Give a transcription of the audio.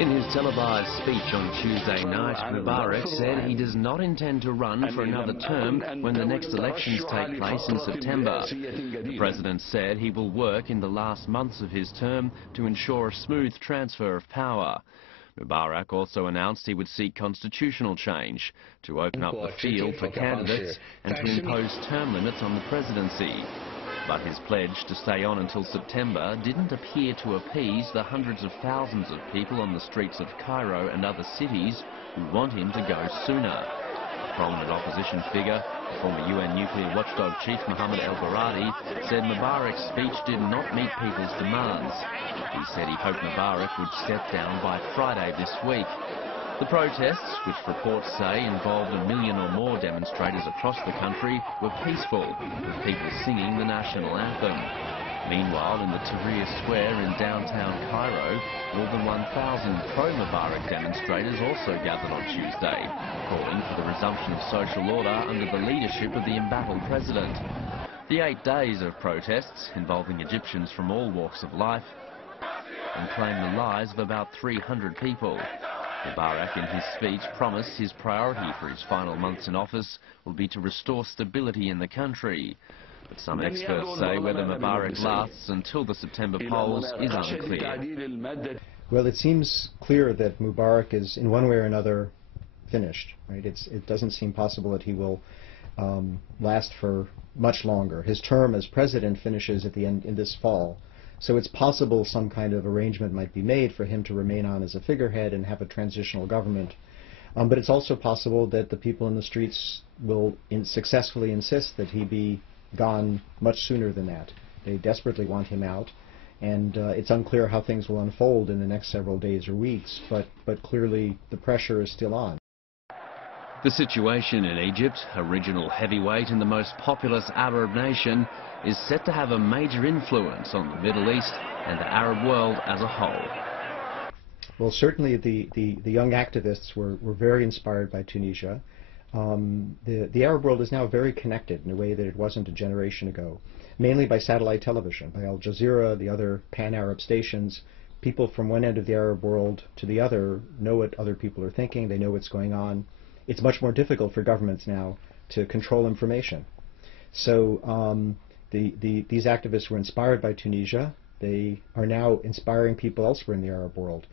In his televised speech on Tuesday night, Mubarak said he does not intend to run for another term when the next elections take place in September. The president said he will work in the last months of his term to ensure a smooth transfer of power. Mubarak also announced he would seek constitutional change to open up the field for candidates and to impose term limits on the presidency. But his pledge to stay on until September didn't appear to appease the hundreds of thousands of people on the streets of Cairo and other cities who want him to go sooner. A prominent opposition figure, former UN nuclear watchdog chief Mohammed El-Baradi, said Mubarak's speech did not meet people's demands. He said he hoped Mubarak would step down by Friday this week. The protests, which reports say involved 1 million or more demonstrators across the country, were peaceful, with people singing the national anthem. Meanwhile, in the Tahrir Square in downtown Cairo, more than 1,000 pro-Mubarak demonstrators also gathered on Tuesday, calling for the resumption of social order under the leadership of the embattled president. The 8 days of protests, involving Egyptians from all walks of life, and claimed the lives of about 300 people. Mubarak, in his speech, promised his priority for his final months in office will be to restore stability in the country. But some experts say whether Mubarak lasts until the September polls is unclear. Well, it seems clear that Mubarak is, in one way or another, finished. Right? It doesn't seem possible that he will last for much longer. His term as president finishes at the end in this fall. So it's possible some kind of arrangement might be made for him to remain on as a figurehead and have a transitional government. But it's also possible that the people in the streets will successfully insist that he be gone much sooner than that. They desperately want him out, and it's unclear how things will unfold in the next several days or weeks, but clearly the pressure is still on. The situation in Egypt, a regional heavyweight and the most populous Arab nation, is set to have a major influence on the Middle East and the Arab world as a whole. Well, certainly the young activists were very inspired by Tunisia. The Arab world is now very connected in a way that it wasn't a generation ago, mainly by satellite television, by Al Jazeera, the other pan-Arab stations. People from one end of the Arab world to the other know what other people are thinking, they know what's going on. It's much more difficult for governments now to control information. So these activists were inspired by Tunisia. They are now inspiring people elsewhere in the Arab world.